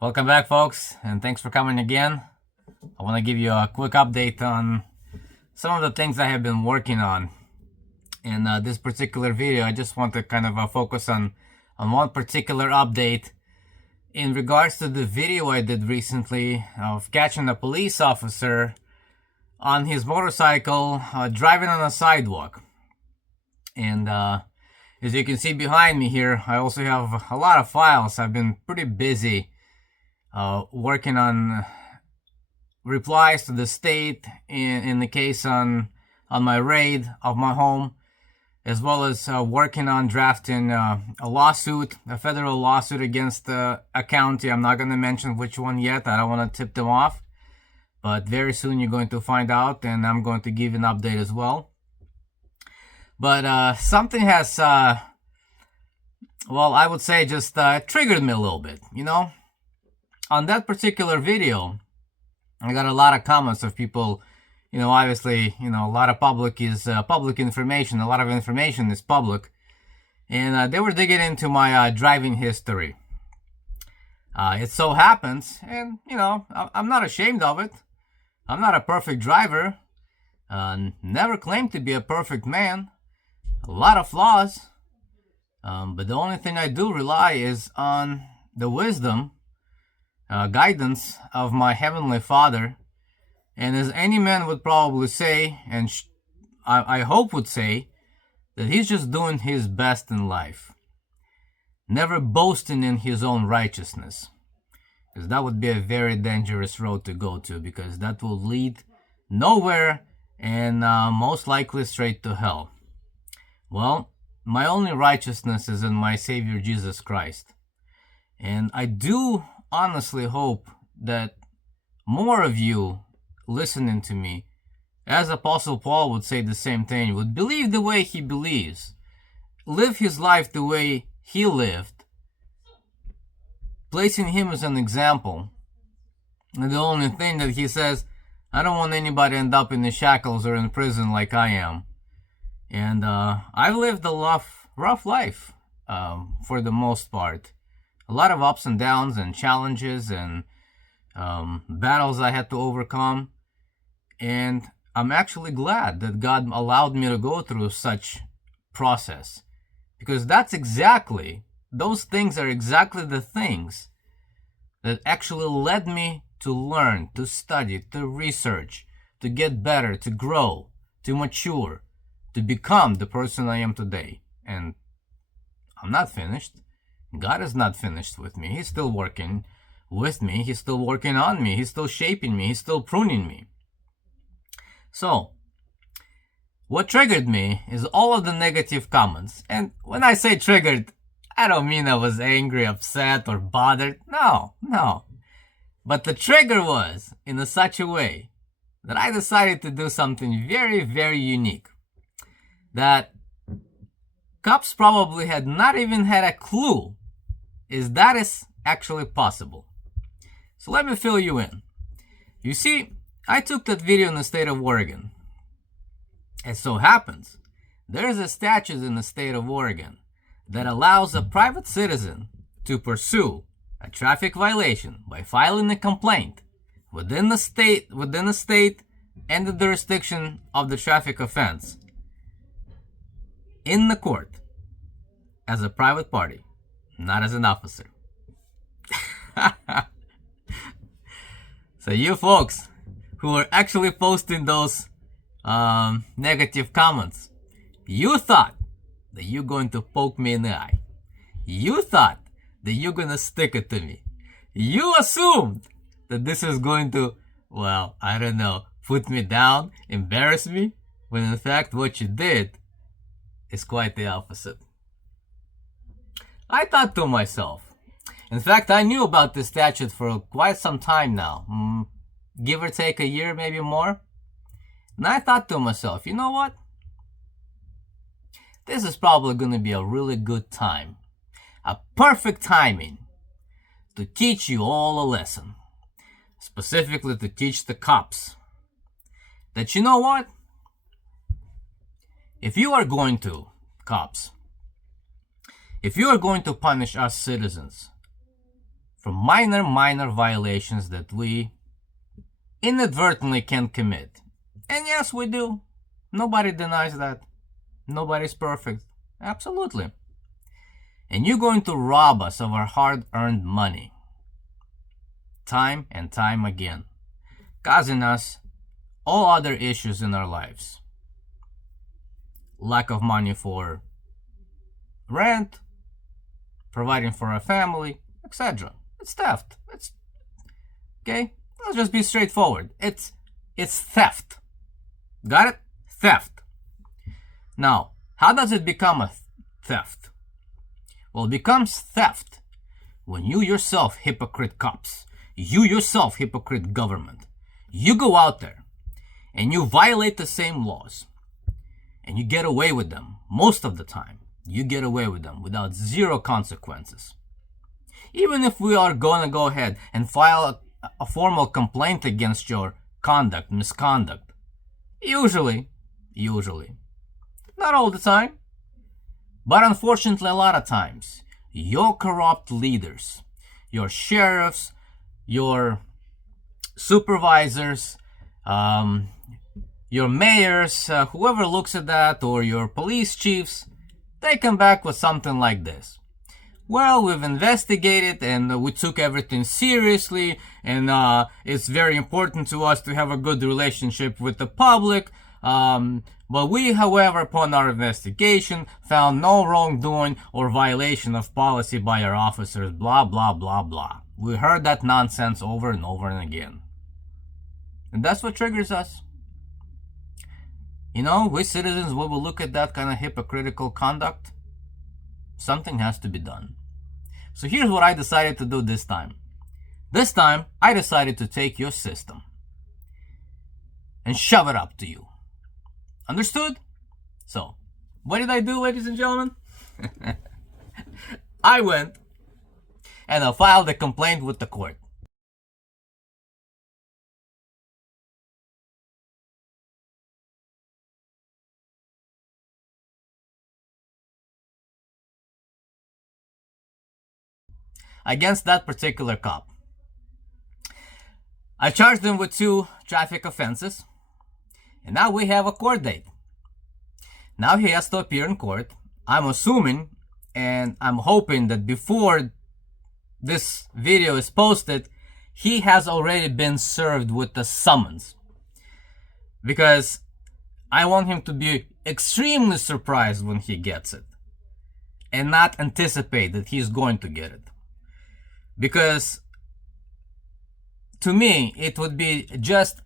Welcome back, folks, and thanks for coming again. I want to give you a quick update on some of the things I have been working on. In this particular video, I just want to kind of focus on one particular update in regards to the video I did recently of catching a police officer on his motorcycle driving on a sidewalk. And as you can see behind me here, I also have a lot of files. I've been pretty busy working on replies to the state in the case on my raid of my home, as well as working on drafting a lawsuit, a federal lawsuit against a county. I'm not going to mention which one yet. I don't want to tip them off, but very soon you're going to find out, and I'm going to give an update as well. But something has, I would say just triggered me a little bit, you know? On that particular video, I got a lot of comments of people, obviously, a lot of public is public information. A lot of information is public. And they were digging into my driving history. It so happens, and, I'm not ashamed of it. I'm not a perfect driver. Never claimed to be a perfect man. A lot of flaws. But the only thing I do rely is on the wisdom, guidance of my Heavenly Father. And as any man would probably say, and I hope would say, that he's just doing his best in life. Never boasting in his own righteousness. Because that would be a very dangerous road to go to, because that will lead nowhere and most likely straight to hell. Well, my only righteousness is in my Savior Jesus Christ. And I do honestly hope that more of you listening to me, as Apostle Paul would say the same thing, would believe the way he believes, live his life the way he lived, placing him as an example. And the only thing that he says, I don't want anybody to end up in the shackles or in prison like I am. And I've lived a rough life for the most part. A lot of ups and downs and challenges and battles I had to overcome. And I'm actually glad that God allowed me to go through such process. Because those things are exactly the things that actually led me to learn, to study, to research, to get better, to grow, to mature, to become the person I am today. And I'm not finished. God is not finished with me. He's still working with me. He's still working on me. He's still shaping me. He's still pruning me. So, what triggered me is all of the negative comments. And when I say triggered, I don't mean I was angry, upset, or bothered. No. But the trigger was in such a way that I decided to do something very, very unique. That cops probably had not even had a clue that is actually possible. So let me fill you in. You see, I took that video in the state of Oregon. It so happens, there is a statute in the state of Oregon that allows a private citizen to pursue a traffic violation by filing a complaint within the state and the jurisdiction of the traffic offense in the court as a private party, not as an officer. So you folks who are actually posting those negative comments, you thought that you're going to poke me in the eye. You thought that you're going to stick it to me. You assumed that this is going to, put me down, embarrass me, when in fact what you did is quite the opposite. I thought to myself, in fact, I knew about this statute for quite some time now, give or take a year, maybe more. And I thought to myself, you know what? This is probably going to be a really good time, a perfect timing to teach you all a lesson, specifically to teach the cops that, you know what? If you are going to, cops, if you are going to punish us citizens for minor violations that we inadvertently can commit. And yes, we do. Nobody denies that. Nobody's perfect. Absolutely. And you're going to rob us of our hard-earned money. Time and time again. Causing us all other issues in our lives. Lack of money for rent, providing for our family, etc. It's theft. It's okay. Let's just be straightforward. It's theft. Got it? Theft. Now, how does it become a theft? Well, it becomes theft when you yourself, hypocrite cops, you yourself, hypocrite government, you go out there and you violate the same laws and you get away with them. Most of the time, you get away with them without zero consequences. Even if we are going to go ahead and file a formal complaint against your conduct, misconduct, usually, not all the time, but unfortunately a lot of times, your corrupt leaders, your sheriffs, your supervisors, your mayors, whoever looks at that, or your police chiefs, they come back with something like this. Well, we've investigated and we took everything seriously, and it's very important to us to have a good relationship with the public. But we, however, upon our investigation, found no wrongdoing or violation of policy by our officers, blah, blah, blah, blah. We heard that nonsense over and over and again. And that's what triggers us. You know, we citizens, when we look at that kind of hypocritical conduct, something has to be done. So here's what I decided to do this time. This time, I decided to take your system and shove it up to you. Understood? So, what did I do, ladies and gentlemen? I went and I filed a complaint with the court. Against that particular cop. I charged him with 2 traffic offenses, and now we have a court date. Now he has to appear in court. I'm assuming and I'm hoping that before this video is posted, he has already been served with the summons, because I want him to be extremely surprised when he gets it and not anticipate that he's going to get it. Because to me, it would be just,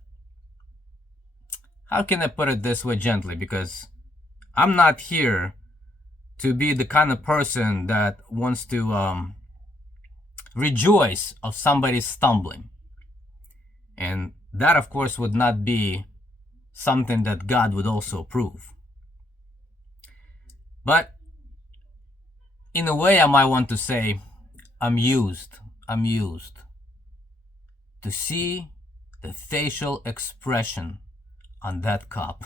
how can I put it this way gently? Because I'm not here to be the kind of person that wants to rejoice of somebody stumbling. And that, of course, would not be something that God would also approve. But in a way, I might want to say, I'm used to see the facial expression on that cop,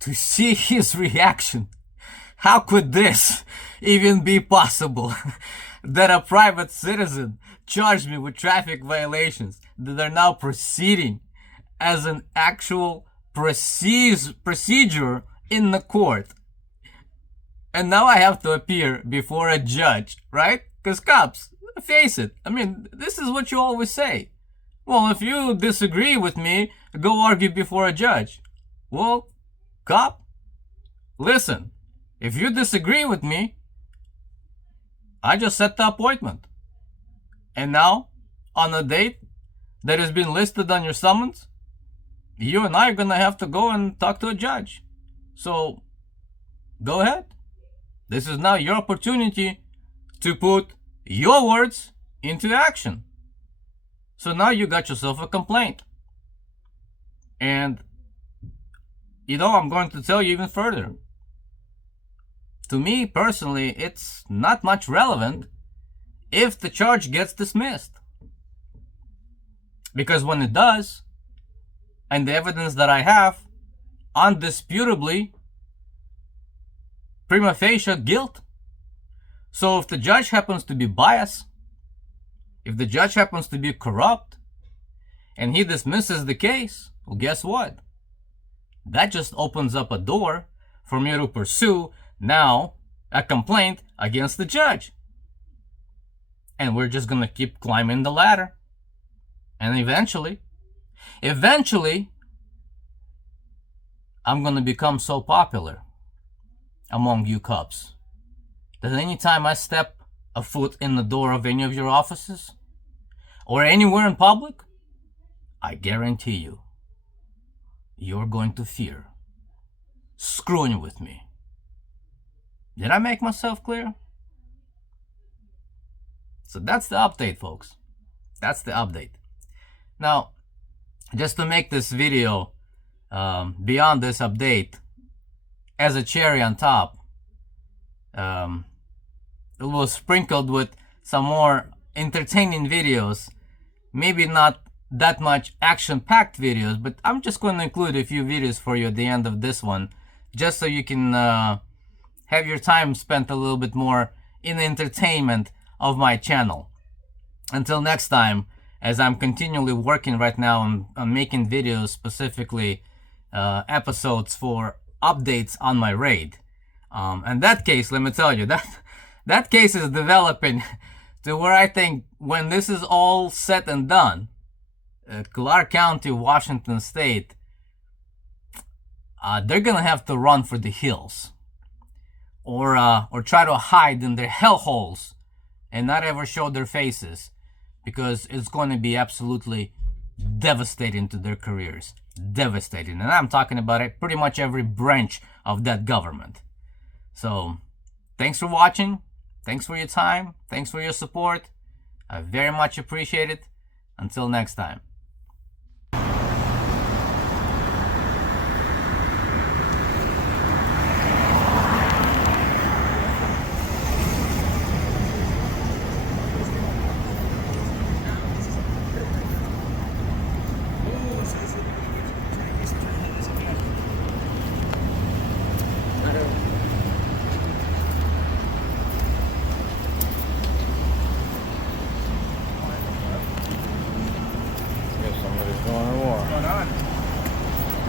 to see his reaction. How could this even be possible? That a private citizen charged me with traffic violations that are now proceeding as an actual procedure in the court. And now I have to appear before a judge, right? Because cops, face it, I mean, this is what you always say. Well, if you disagree with me, go argue before a judge. Well, cop, listen, if you disagree with me, I just set the appointment. And now, on a date that has been listed on your summons, you and I are gonna have to go and talk to a judge. So, go ahead. This is now your opportunity to put your words into action. So now you got yourself a complaint. And, you know, I'm going to tell you even further. To me, personally, it's not much relevant if the charge gets dismissed. Because when it does, and the evidence that I have, undisputably, prima facie guilt. So if the judge happens to be biased, If the judge happens to be corrupt and he dismisses the case, well, guess what? That just opens up a door for me to pursue now a complaint against the judge. And we're just gonna keep climbing the ladder. And eventually, I'm gonna become so popular among you cops that anytime I step a foot in the door of any of your offices or anywhere in public, I guarantee you, you're going to fear screwing with me. Did I make myself clear? So that's the update, folks. That's the update. Now, just to make this video beyond this update, as a cherry on top, it was sprinkled with some more entertaining videos. Maybe not that much action-packed videos, but I'm just going to include a few videos for you at the end of this one, just so you can have your time spent a little bit more in the entertainment of my channel. Until next time, as I'm continually working right now on making videos, specifically episodes for updates on my raid. And that case, let me tell you, that case is developing to where I think when this is all said and done, Clark County, Washington State, they're gonna have to run for the hills, or try to hide in their hellholes and not ever show their faces, because it's going to be absolutely devastating to their careers. Devastating. And I'm talking about it, pretty much every branch of that government. So, thanks for watching. Thanks for your time. Thanks for your support. I very much appreciate it. Until next time.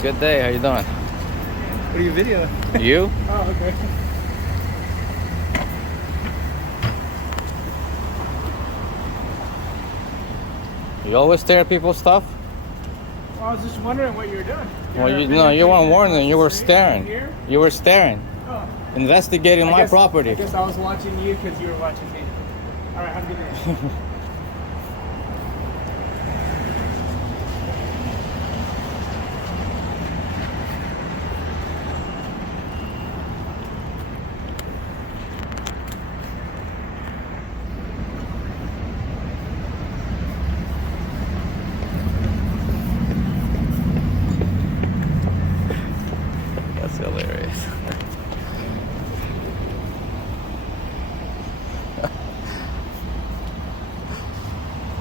Good day, how you doing? What are you videoing? You? Oh, okay. You always stare at people's stuff? Well, I was just wondering what you were doing. Well, you weren't warning, you were staring. You were staring. Oh. Investigating my property. I guess I was watching you because you were watching me. Alright, have a good day. That's hilarious.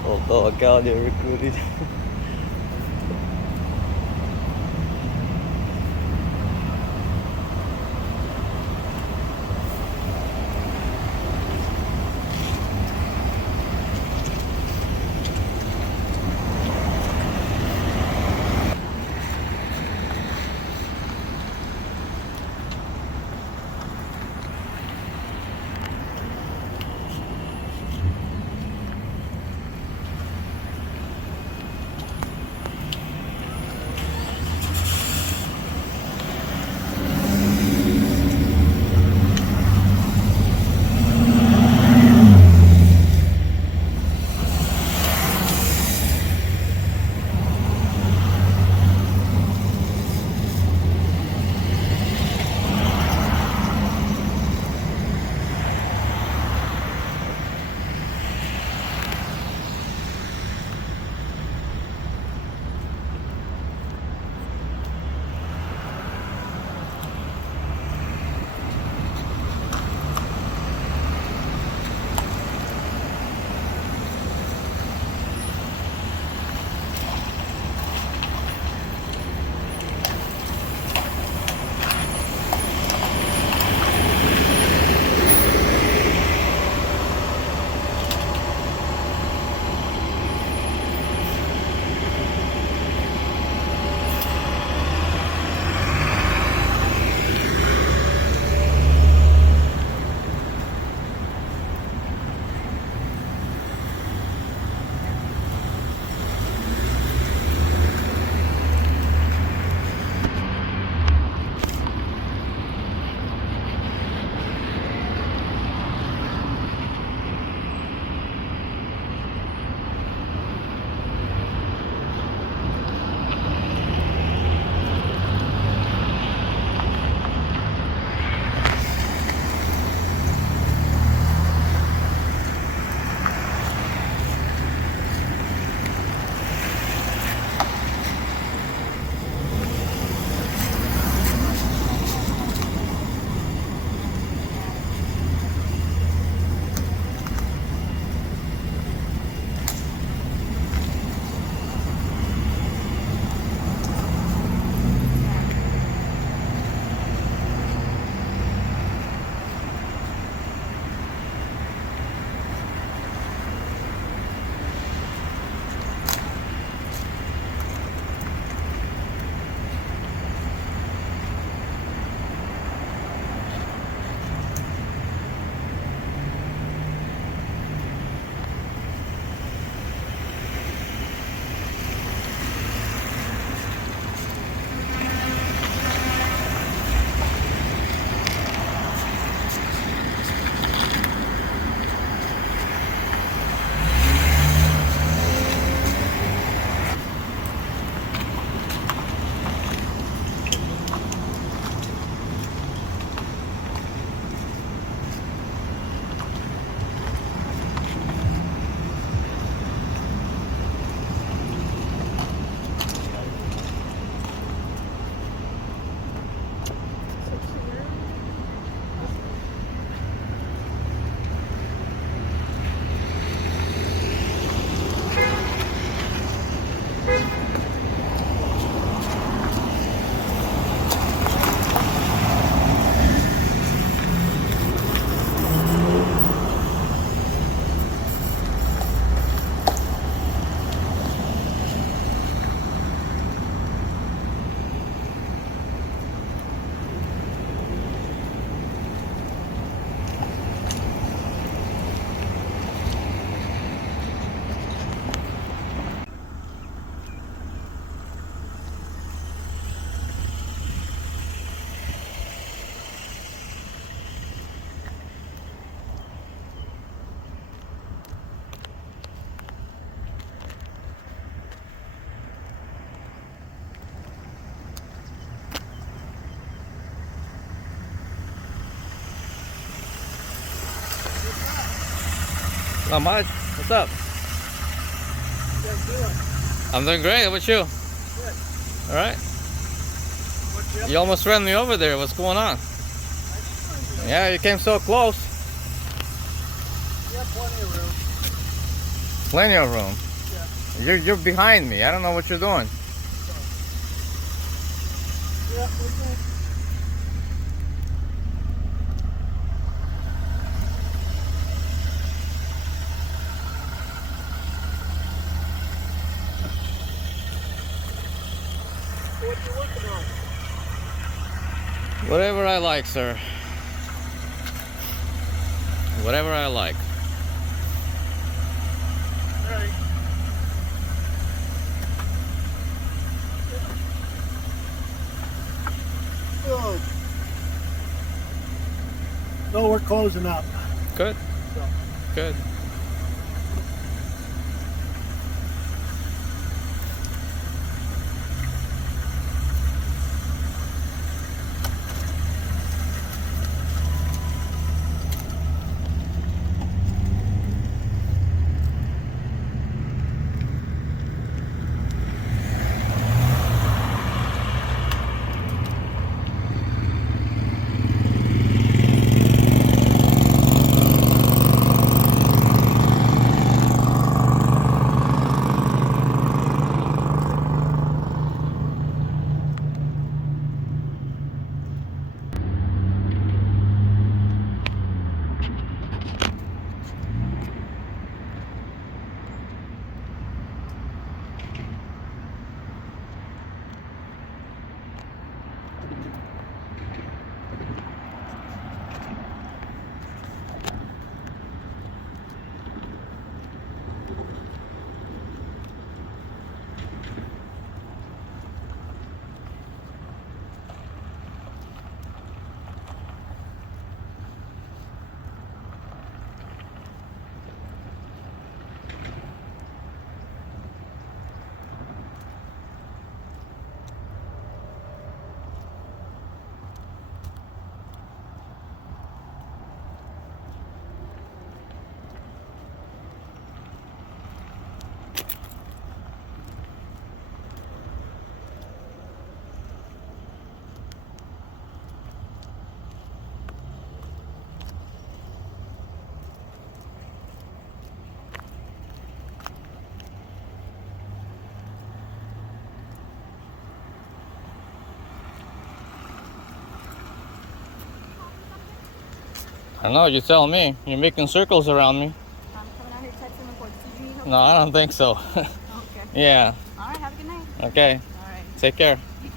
Old dog out there recruited. Not much. What's up? What you guys doing? I'm doing great. How about you? Good. All right. What you up You almost ran me over there. What's going on? to? Yeah, you came so close. You have plenty of room. Plenty of room. Yeah. You're behind me. I don't know what you're doing. Yeah, okay. So what you looking on? Whatever I like, sir. Whatever I like. Alright. Good. No, we're closing up. Good. So. Good. I know, you tell me. You're making circles around me. I'm coming out here to text and report. Did you need help? No, I don't think so. Okay. Yeah. All right. Have a good night. Okay. All right. Take care. You too.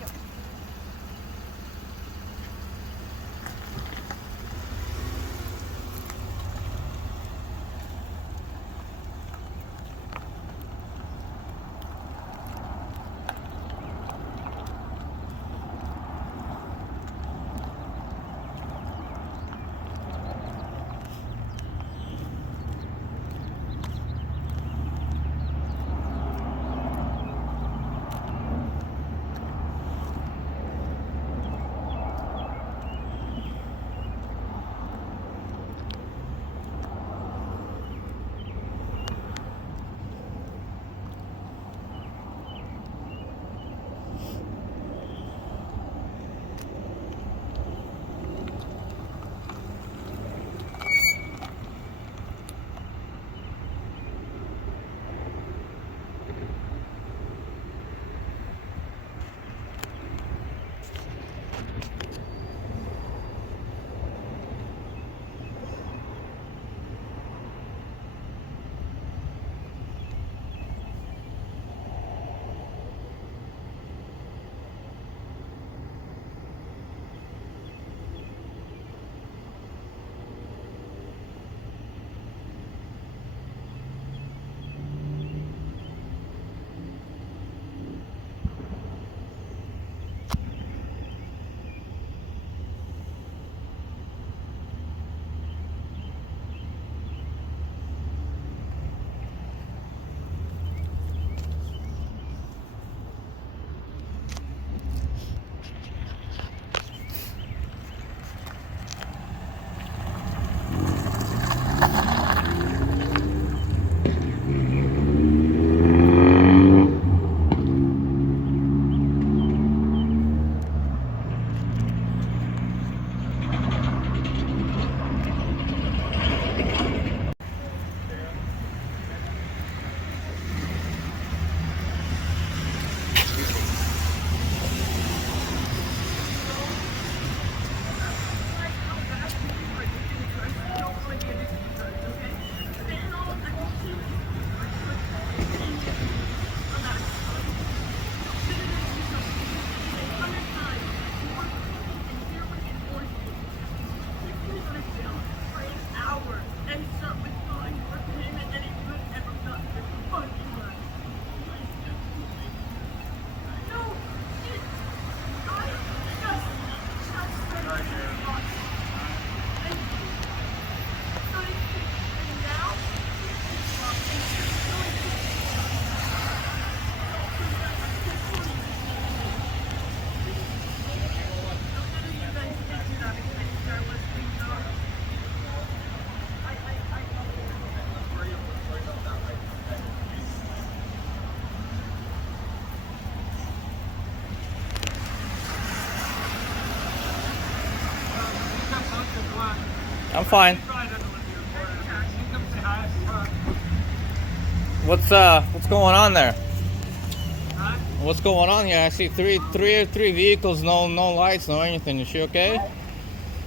fine. What's going on there? What's going on here? I see three vehicles, no lights, no anything. Is she okay?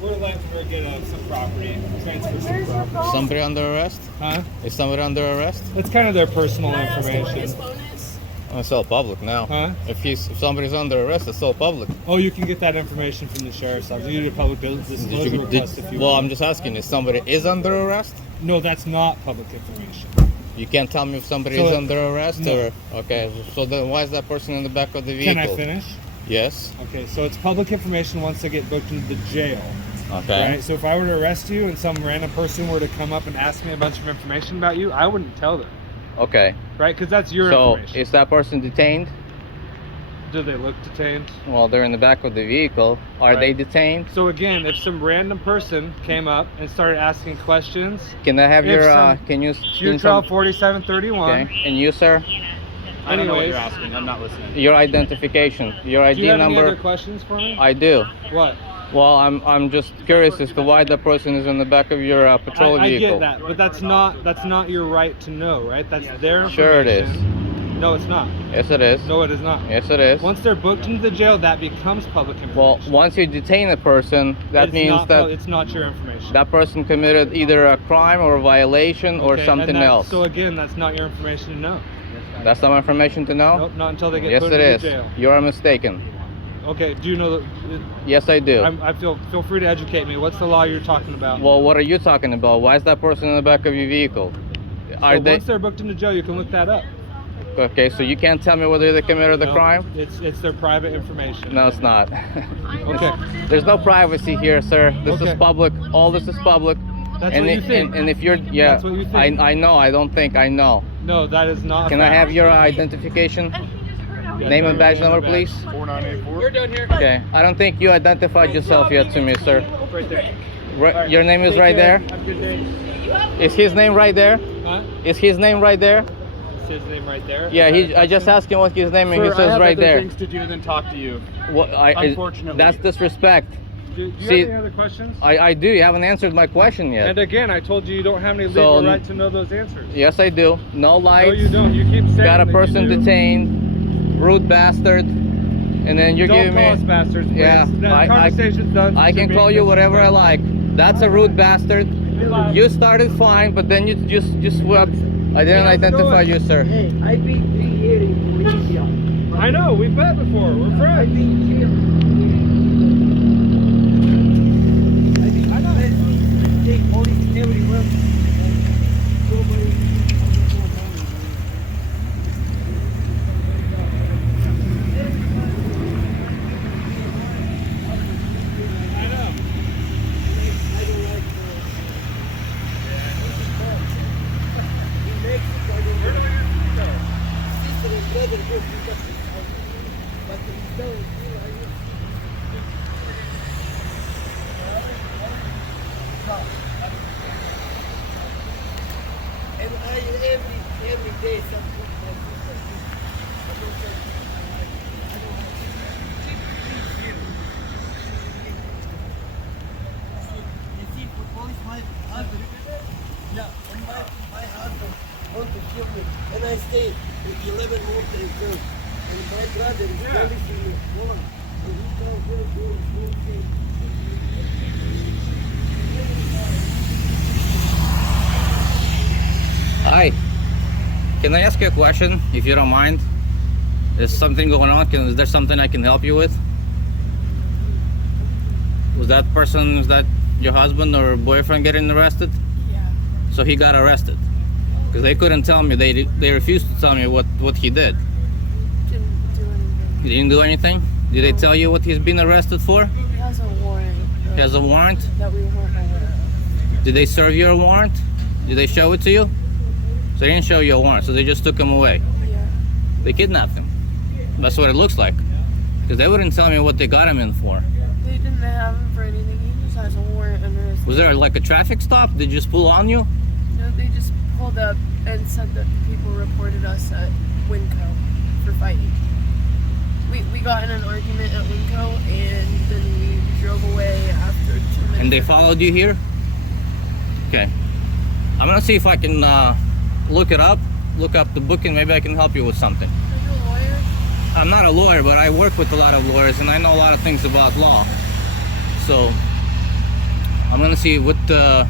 We're allowed to get some property, transfer some property. Somebody under arrest? Huh? Is somebody under arrest? It's kind of their personal information. Oh, it's all public now. Huh? If somebody's under arrest, it's all public. Oh, you can get that information from the sheriff's office. You need a public disclosure request if you Well, want. I'm just asking, if somebody is under arrest? No, that's not public information. You can't tell me if somebody So is under arrest? no. Or okay, so then why is that person in the back of the vehicle? Can I finish? Yes. Okay, so it's public information once they get booked into the jail. Okay. Right? So if I were to arrest you and some random person were to come up and ask me a bunch of information about you, I wouldn't tell them. Okay. Right? Because that's your So information. is that person detained? Do they look detained? Well, they're in the back of the vehicle. Are they Right. detained? So again, if some random person came up and started asking questions, Can I have If your some- can you Trial 4731. Okay. And you, sir? I don't know what Anyways. you're asking. I'm not listening. Your identification, your ID Do you have any number. other questions for me? I do. What? Well, I'm just curious as to why that person is in the back of your patrol I vehicle. get that, but that's not your right to know, right? That's their information. Sure it is. No, it's not. Yes, it is. No, it is not. Yes, it is. Once they're booked into the jail, that becomes public Well, information. once you detain a person, that It's means not that it's not your information. that person committed either a crime or a violation or Okay, something and that- else. So again, that's not your information to know. That's not information to know? Nope, not until they get Yes, put it into is. jail. You are mistaken. Okay, do you know that? Yes, I do. I feel free to educate me. What's the law you're talking about? Well, what are you talking about? Why is that person in the back of your vehicle? Are So they once they're booked into jail, you can look that up. okay? So you can't tell me whether they committed the No, crime? It's their private information. No, it's not. Okay. There's no privacy here, sir. This Okay. is public. All this is public. That's and what you it- think. And if you're, yeah, That's what you think. I know. I don't think I know. No, that is not. a Can I fact. have your identification? Yes, Name and badge name and number, badge. please. 4984. We're done here. Okay. I don't think you identified yourself yet to me, sir. Right there. Your name is Take right care. there. Have a good day. Is his name right there? Huh? Is his name right there? It's his name right there. Yeah. Is that a I just question? asked him what his name and he Sir, I says have right other there. things to do than talk to you. What? Unfortunately. That's disrespect. Do you See, have any other questions? I do. You haven't answered my question yet. And again, I told you you don't have any So, legal right to know those answers. Yes, I do. No lights. No, you don't. You keep saying Got a that person you do. detained, rude bastard, and then you're Don't giving call me. us bastards, please. Yeah, That conversation's done. I can call you whatever I like. That's a rude bastard. You started fine, but then you just swept. I didn't identify you, sir. Hey, I've been 3 years in Tunisia. I know. We've met before. We're I've friends. been here. I know it. Take police everywhere. Nobody. I know. I don't like in Mexico, I don't like sister and brother go to Mexico. But it's down here, I know. And I every day some good my sister. I don't like I don't like please here. You see, for police, my husband, yeah, and my husband want to kill me, and I stay 11 months in prison. And my brother is very serious, one, and he can't go. Hi. Can I ask you a question, if you don't mind? Is something going on? Is there something I can help you with? Was that your husband or boyfriend getting arrested? Yeah. So he got arrested because they couldn't tell me. They refused to tell me what he did. Didn't do anything. He didn't do anything. Did they tell you what he's been arrested for? He has a warrant. He has a warrant. That we weren't aware of. Did they serve you a warrant? Did they show it to you? So they didn't show you a warrant. So they just took him away. Yeah. They kidnapped him. That's what it looks like. Because they wouldn't tell me what they got him in for. They didn't have him for anything. He just has a warrant under his Was there name. like a traffic stop? Did they just pull on you? No, they just pulled up and said that people reported us at Winco for fighting. We got in an argument at Winco and then we drove away after 2 minutes. And they followed you here? Okay. I'm gonna see if I can look up the book, and maybe I can help you with something. Are you a lawyer? I'm not a lawyer, but I work with a lot of lawyers, and I know a lot of things about law. So I'm gonna see what Well,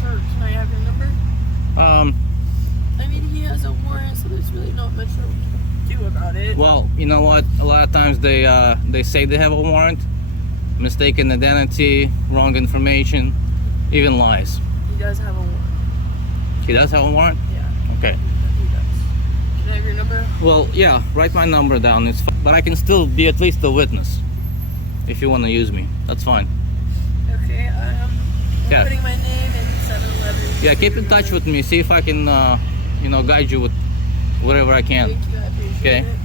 sure. Can I have your number? I mean, he has a warrant, so there's really not much to do about it. well, you know what? A lot of times they say they have a warrant, mistaken identity, wrong information, even lies. He does have a warrant. He does have a warrant? Yeah. Okay. He does. Can I have your number? Well, yeah, write my number down. It's but I can still be at least a witness if you want to use me. That's fine. Okay. I'm Yeah. putting my name in 7-Eleven. Yeah, keep in touch with me. See if I can, guide you with whatever I can. Thank you. I appreciate Okay. it.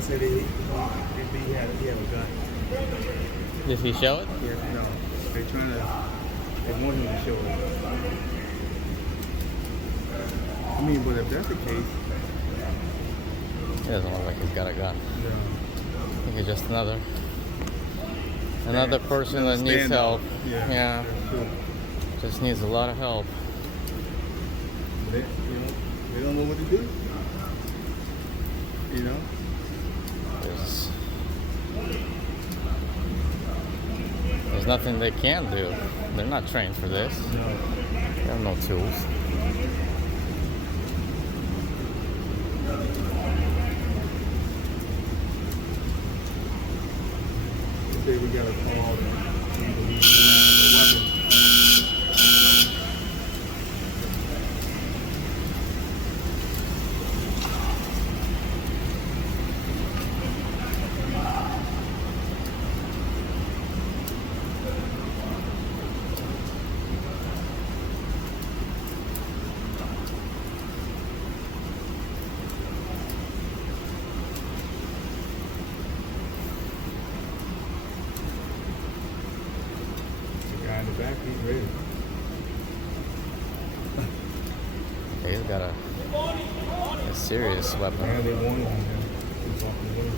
Said he had a gun. Did he show it? Yeah, no. They want him to show it. I mean, but if that's the case, He doesn't look like he's got a gun. no. I think he's just another person that needs Stand help. up. Yeah. Yeah, That's true. just needs a lot of help. They don't know what to do. You know? There's nothing they can do. They're not trained for this. No. They have no tools. Say we got a call that he's a weapon. In the back, he's ready. He's got a serious weapon. Yeah, they wanted him. He's walking away.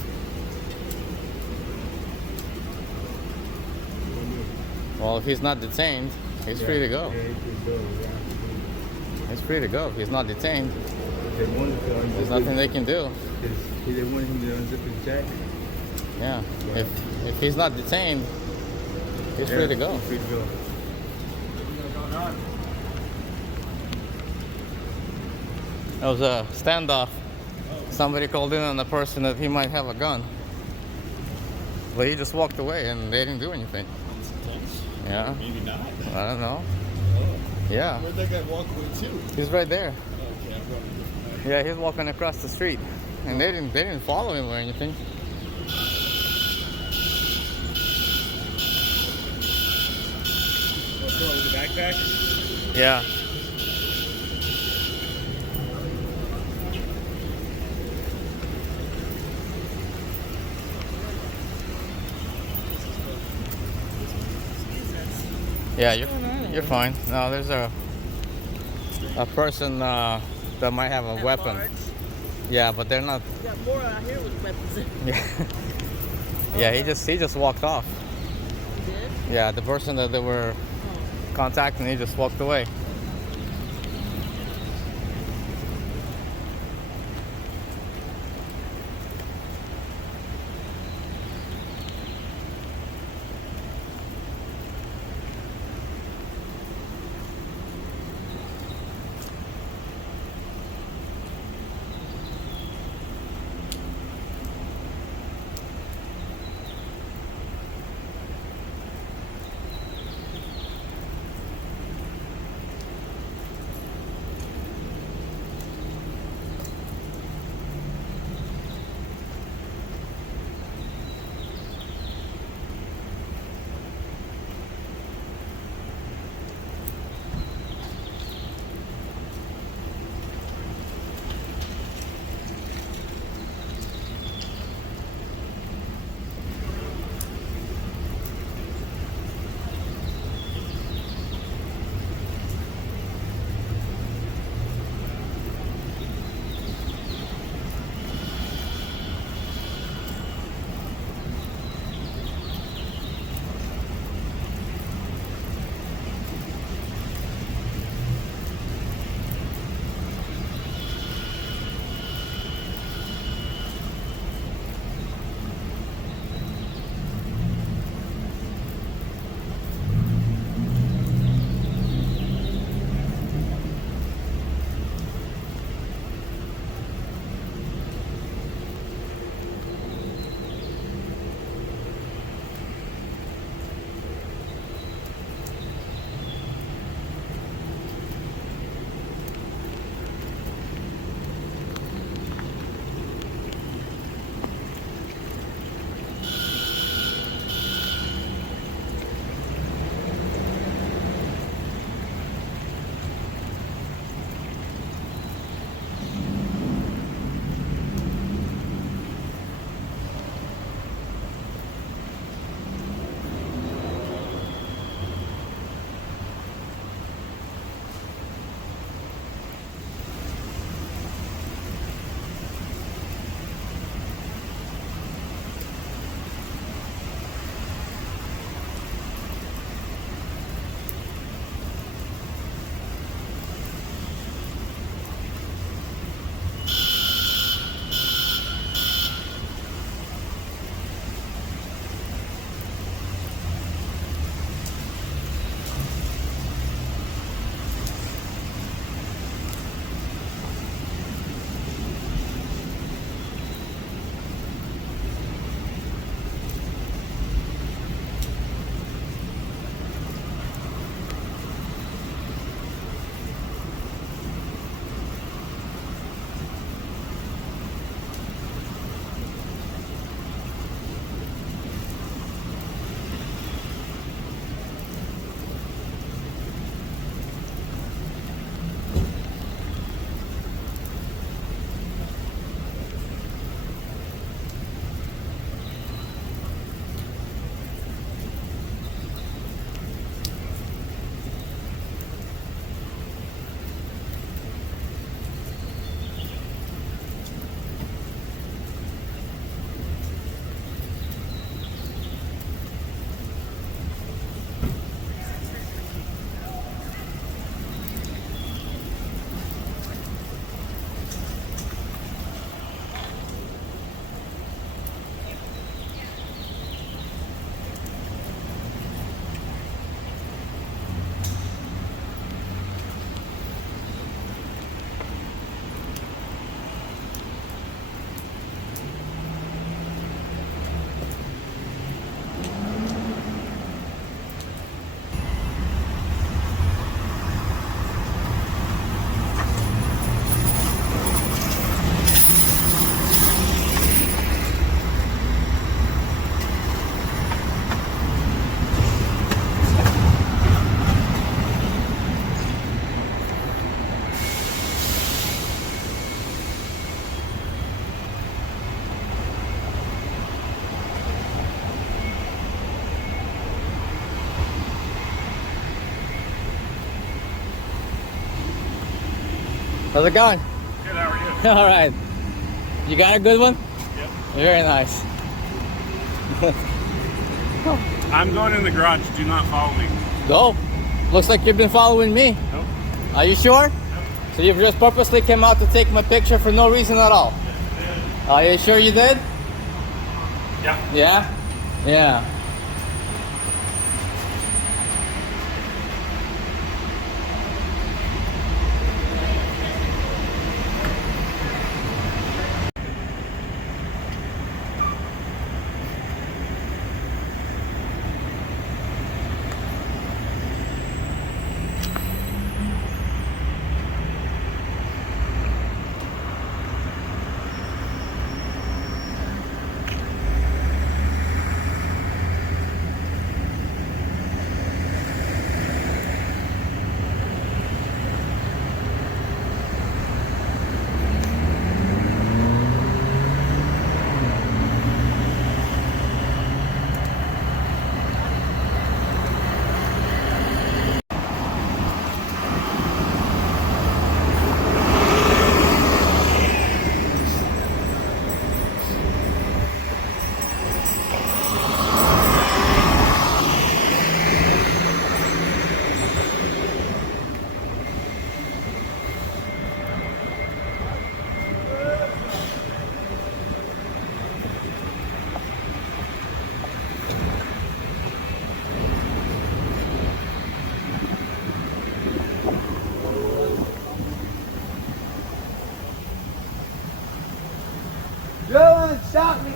Well, if he's not detained, he's free to go. Yeah, he's free to go. Yeah. He's free to go. If he's not detained, They wanted to unzip there's nothing they can do. They wanted him to unzip his jacket. Yeah. If he's not detained, he's free to go. He's free to go. It was a standoff. Somebody called in on the person that he might have a gun. But he just walked away and they didn't do anything. Yeah. Maybe not. I don't know. Yeah, Where'd that guy walk away to? he's right there. Okay, I'm going. Yeah, he's walking across the street, and they didn't follow him or anything. What's wrong with the backpack? Yeah. Yeah, you're fine. No, there's a person that might have a weapon. Yeah, but they're not. Got more out here with weapons. Yeah. Yeah, he just walked off. He did? Yeah, the person that they were contacting, he just walked away. How's it going? Good, how are you? All right. You got a good one? Yep. Very nice. I'm going in the garage. Do not follow me. Go. Looks like you've been following me. Nope. Are you sure? So you've just purposely came out to take my picture for no reason at all? Are you sure you did? Yeah. Yeah? Yeah. No one shot me.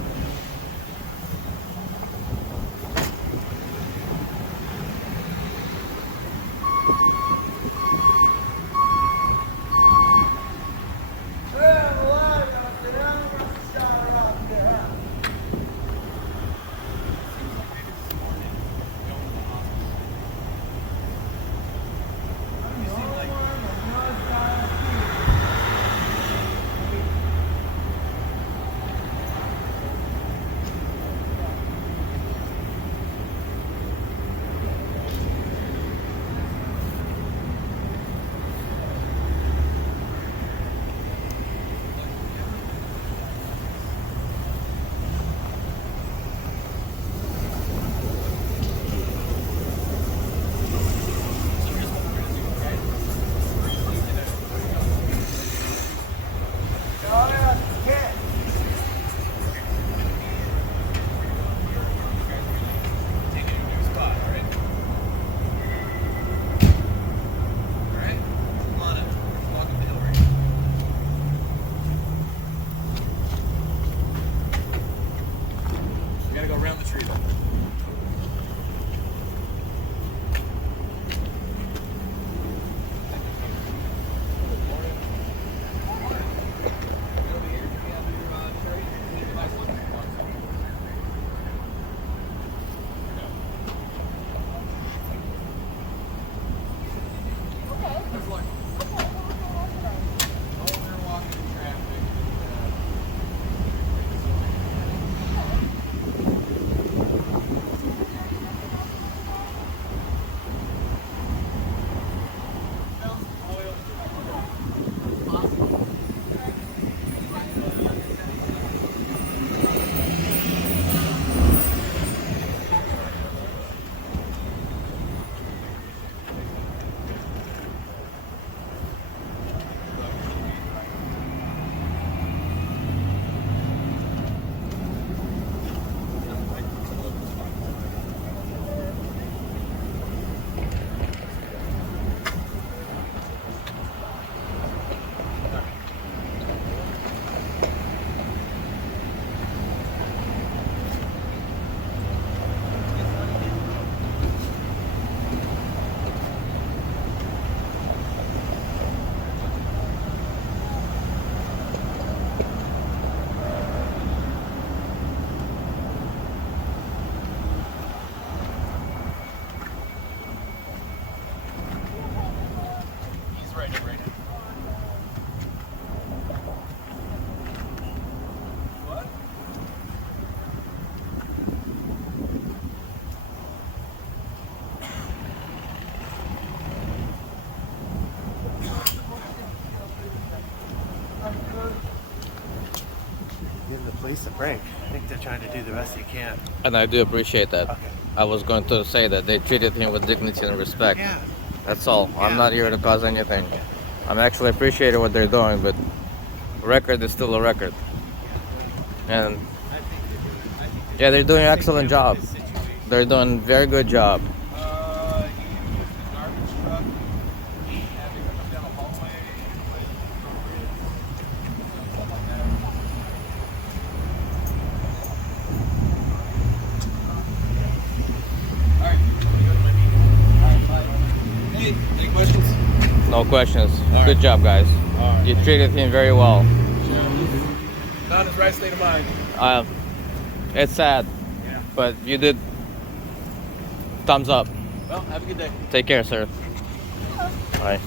giving the police a break. I think they're trying to do the best they can. And I do appreciate that. Okay. I was going to say that they treated him with dignity and respect. Yeah. That's all. I'm Yeah. not here to cause anything. I'm actually appreciating what they're doing, but record is still a record. And yeah, they're doing an excellent job. They're doing a very good job. Hey, any questions? No questions. All Good right. job, guys. All right. You treated him very well. Not in his right state of mind. It's sad, Yeah. but you did. Thumbs up. Well, have a good day. Take care, sir. Bye.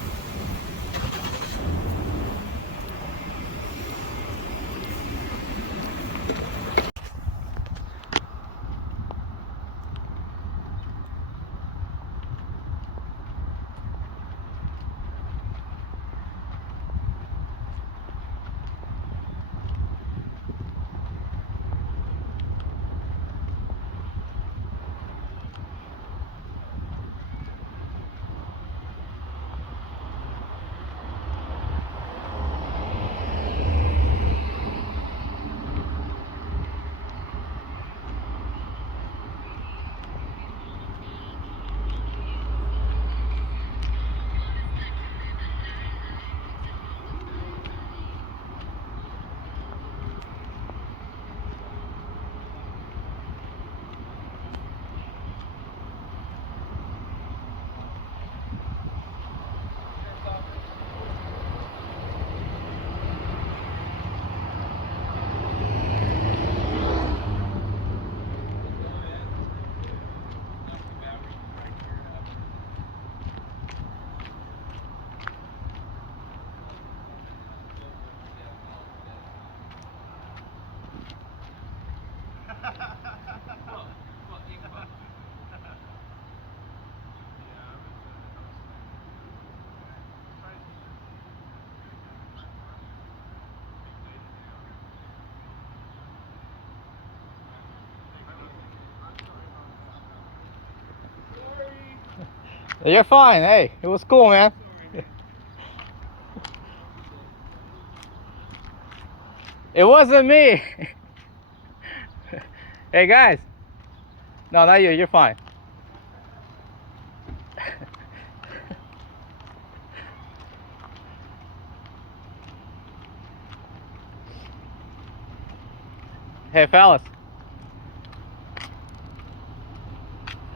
You're fine. Hey, it was cool, man. It wasn't me. Hey, guys. No, not you. You're fine. Hey, fellas.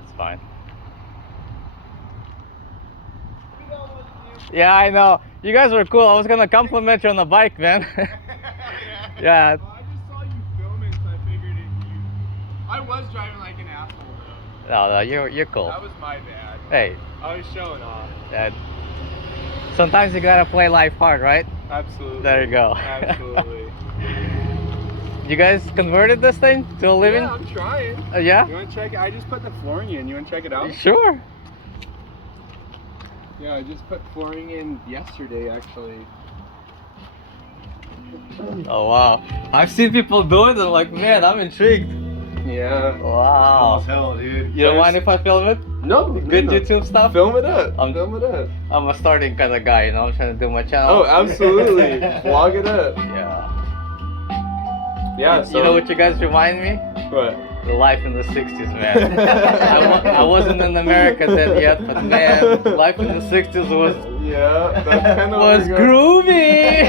It's fine. Yeah, I know. You guys were cool. I was gonna compliment you on the bike, man. Yeah. Well, I just saw you filming, so I figured I was driving like an asshole though. No, you're cool. That was my bad. Hey, I was showing off. Dad. Sometimes you gotta play life hard, right? Absolutely. There you go. Absolutely. You guys converted this thing to a living? Yeah, I'm trying. Yeah? You want to check it? I just put the flooring in. You want to check it out? Sure. Yeah, I just put flooring in yesterday, actually. Oh wow. I've seen people do it and I'm like, man, I'm intrigued. Yeah. Wow. hell, dude. You don't mind if I film it? No. Good YouTube stuff? Film it up. I'm- Film it up. I'm a starting kind of guy, you know, I'm trying to do my channel. Oh, absolutely. Vlog it up. Yeah. Yeah. You know what you guys remind me? What? The life in the 60s, man. I wasn't in America then yet, but man, life in the 60s was Yeah, that's kind of groovy.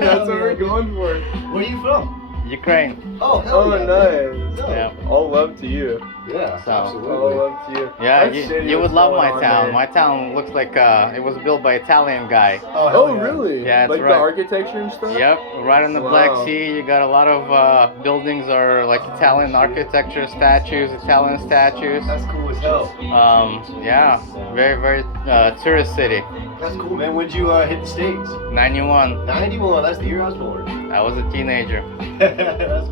That's what we're going for. Where are you from? Ukraine. Oh, hell Oh, yeah. nice. Yeah. All love to you. Yeah, So- All absolutely. love to you. Yeah, That's shitty you would what's love going my on town. there. My town looks like it was built by Italian guy. Oh, hell Oh, yeah. really? Yeah, that's like right. the architecture and stuff? Yep, right on the Black Wow. Sea. You got a lot of buildings are like Italian architecture statues, Italian statues. That's cool as hell. Yeah, very very tourist city. That's cool, man. When'd you hit the States? 91. 91. That's the year I was born. I was a teenager. That's